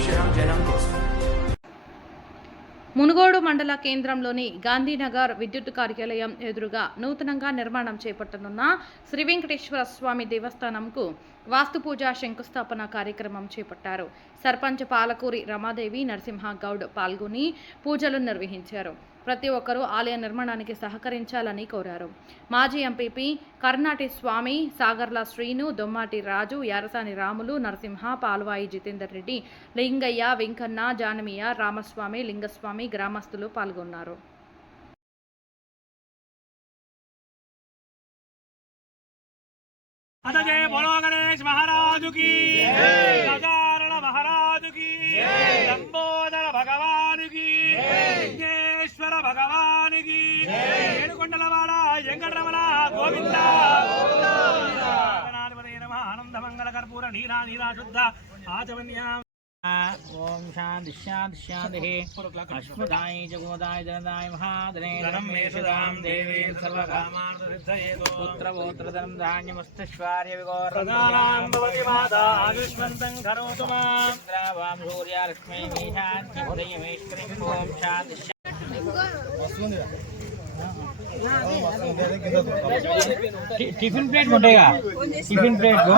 క్షణం జనం కోసం. మునుగోడు మండల కేంద్రంలోని గాంధీనగర్ విద్యుత్ కార్యాలయం ఎదురుగా నూతనంగా నిర్మాణం చేపట్టనున్న శ్రీ వెంకటేశ్వర స్వామి దేవస్థానంకు వాస్తు పూజ శంకుస్థాపన కార్యక్రమం చేపట్టారు. సర్పంచ్ పాలకూరి రమాదేవి నరసింహ గౌడ్ పాల్గొని పూజలు నిర్వహించారు. ప్రతి ఒక్కరూ ఆలయ నిర్మాణానికి సహకరించాలని కోరారు. మాజీ ఎంపీపీ కర్నాటి స్వామి, సాగర్ల శ్రీను, దొమ్మాటి రాజు, యారసాని రాములు, నరసింహ, పాల్వాయి జితేందర్ రెడ్డి, లింగయ్య, వెంకన్న, జానమియ, రామస్వామి, లింగస్వామి గ్రామస్తులు పాల్గొన్నారు. जय बोलो गणेश महाराज की जय, गजानन महाराज की जय, लंबोदर भगवान की जय, विघ्नेश्वर भगवान की जय, ఏడుకొండలవాడ వెంకటరమణ గోవింద గణాధిపతయే నమః. ఆనంద మంగళ కర్పూర నీరా నీరా శుద్ధ ఆచమన్యా. ओम शांति शांति शांति अश्वदाय जगोदाय जनदाय महादने धनम मेषदाम देवी सर्वकामार्थ सिद्धये पुत्र पौत्र धनम धान्यमस्तश्वार्य विगौर सदानां भवति माता आयुष्मन्तं करोतु मां इंद्रावां सूर्यालक्ष्मी मीशान्ति उदयमेश्वरीं. Om Shanti tiffin plate कोटेगा tiffin plate को